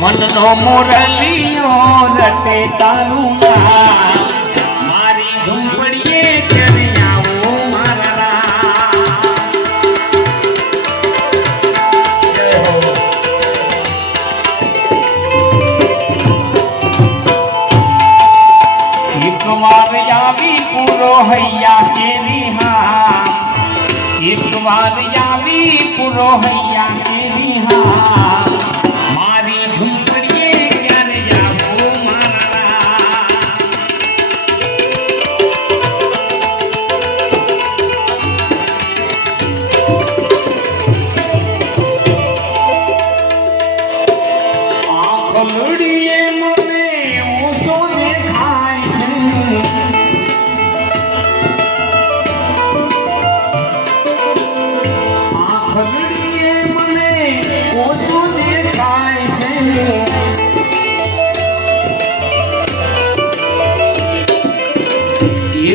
મનનો મોરલીઓ રટે તારું. મારી ઝૂંપડીએ ક્યારે આવો મારા. એક વાર આવી પૂરો હૈયા કેરી હા એક વાર આવી પૂરો હૈયા કેરી હા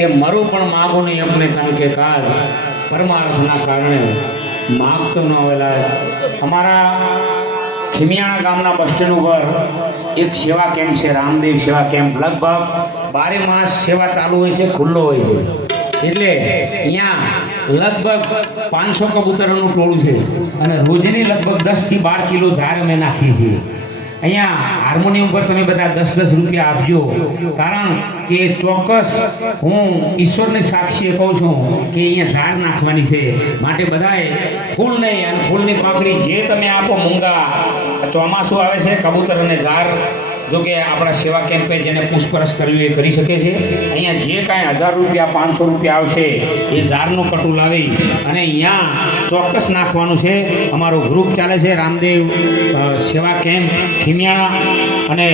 કે મરું પણ માગો નહીં અમને, કારણ કે કાલ પરમાર્થના કારણે માગતો ન આવેલા. અમારા ખીમિયાણા ગામના બસ સ્ટેન્ડ ઉપર એક સેવા કેમ્પ છે, રામદેવ સેવા કેમ્પ. લગભગ બારે માસ સેવા ચાલુ હોય છે, ખુલ્લો હોય છે. એટલે અહીંયા લગભગ પાંચસો કબૂતરોનું ટોળું છે અને રોજની લગભગ દસથી બાર કિલો ઝાર અમે નાખીએ છીએ. અહીંયા હાર્મોનિયમ પર તમે બધા દસ દસ રૂપિયા આપજો. કારણ કે ચોક્કસ હું ઈશ્વરની સાક્ષીએ કહું છું કે અહીંયા ઝાડ નાખવાની છે. માટે બધાએ ફૂલ નહીં અને ફૂલની પાકડી જે તમે આપો, મૂંગા, ચોમાસું આવે છે, કબૂતર અને ઝાડ જો કે આપણા સેવા કેમ્પે જેને પૂછપરછ કરવી એ કરી શકે છે. અહીંયા જે કાંઈ હજાર રૂપિયા, પાંચસો રૂપિયા આવશે, એ ઝારનું કટું લાવી અને અહીંયા ચોક્કસ નાખવાનું છે. અમારું ગ્રુપ ચાલે છે, રામદેવ સેવા કેમ્પ ખીમિયાણા અને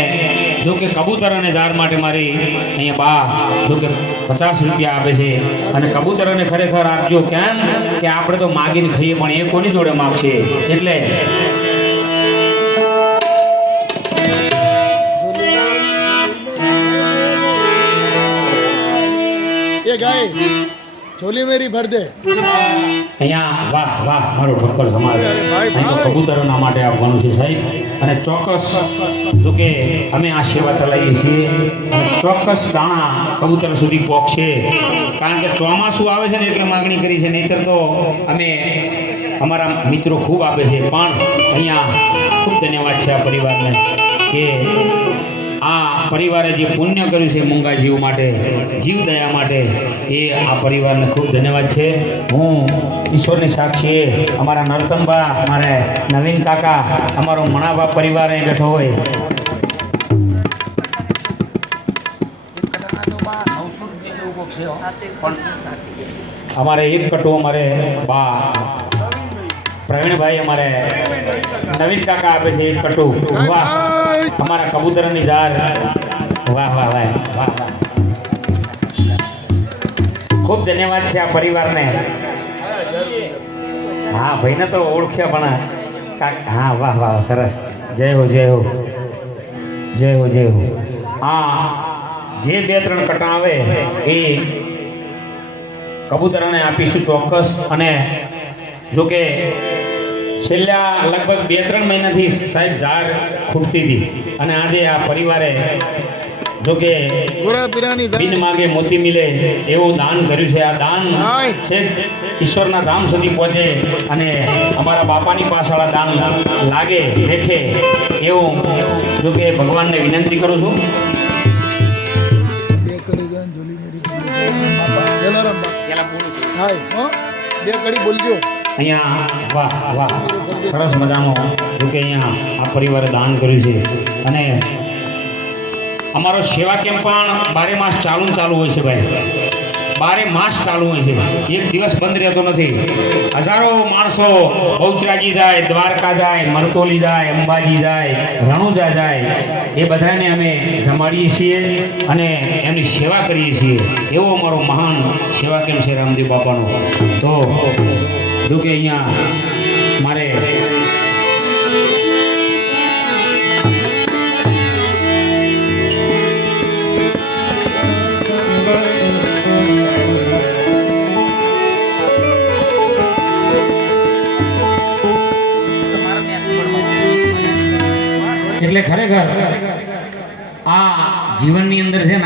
જો કે કબૂતર અને ઝાર માટે મારી અહીંયા બા જો કે પચાસ રૂપિયા આપે છે. અને કબૂતરને ખરેખર આપજો કેમ કે આપણે તો માગીને ખાઈએ, પણ એ કોની જોડે માગશે? એટલે ગાય. ચોલી મેરી ભર દે. અહીંયા વાહ વાહ મારો ઠક્કર સમાજ. કબૂતરોના માટે આપવાનું છે સાહેબ. અને ચોક્કસ જો કે અમે આ સેવા ચલાવીએ છીએ. ચોક્કસ દાણા કબૂતર સુધી પહોંચશે કારણ કે ચોમાસું આવે છે ને એટલે માગણી કરી છે. નહીતર તો અમે અમારા મિત્રો ખૂબ આપે છે. પણ અહીંયા ખૂબ ધન્યવાદ છે આ પરિવારને કે આ પરિવારે જે પુણ્ય કર્યું છે મૂંગા જીવ માટે, જીવ દયા માટે, એ આ પરિવારને ખૂબ ધન્યવાદ છે. હું ઈશ્વરની સાક્ષીએ અમારા નરતમબા મારે નવીન કાકા, અમારો મણાબા પરિવાર અહીં બેઠો હોય. અમારે એક કટુ અમારે બા, પ્રવીણભાઈ અમારે નવીન કાકા આપે છે એક કટુ. વાહ. અમારા કબૂતરની જાર વાહ વાહ વાહ. વાહ ખૂબ ધન્યવાદ છે આ પરિવારને. હા, ભાઈને તો ઓળખ્યા પણ કાક હા, વાહ વાહ સરસ. જય હો જય હો. જય હો જય હો. હા જે બે, ત્રણ કટા આવે એ કબૂતરને આપીશું ચોક્કસ. અને જો કે છેલ્લા લગભગ બે ત્રણ મહિનાથી સાહેબ ઝાડ ખૂટતી હતી. અને આજે આ પરિવારે જો કે પૂરા બિન માગે મોતી મિલે એવું દાન કર્યું છે. આ દાન હાય. છે ઈશ્વરના ધામ સુધી પહોંચે અને અમારા બાપાની પાછળ દાન લાગે દેખે એવું જો કે ભગવાનને વિનંતી કરું છું. બે કડી બોલજો. અહીંયા વાહ વાહ, સરસ મજાનો જોકે અહીંયા આ પરિવારે દાન કર્યું છે. અને અમારો સેવા કેમ્પ પણ બારે માસ ચાલુ ચાલુ હોય છે ભાઈ. બારે માસ ચાલુ હોય છે. એક દિવસ બંધ રહેતો નથી. હજારો માણસો બહુચરાજી જાય, દ્વારકા જાય મરતોલી જાય, અંબાજી જાય, રણુજા જાય. એ બધાને અમે જમાડીએ છીએ અને એમની સેવા કરીએ છીએ. એવો અમારો મહાન સેવા કેમ છે રામદેવ બાપાનો. તો જો કે અહીંયા મારે એટલે ખરેખર આ જીવનની અંદર છે ને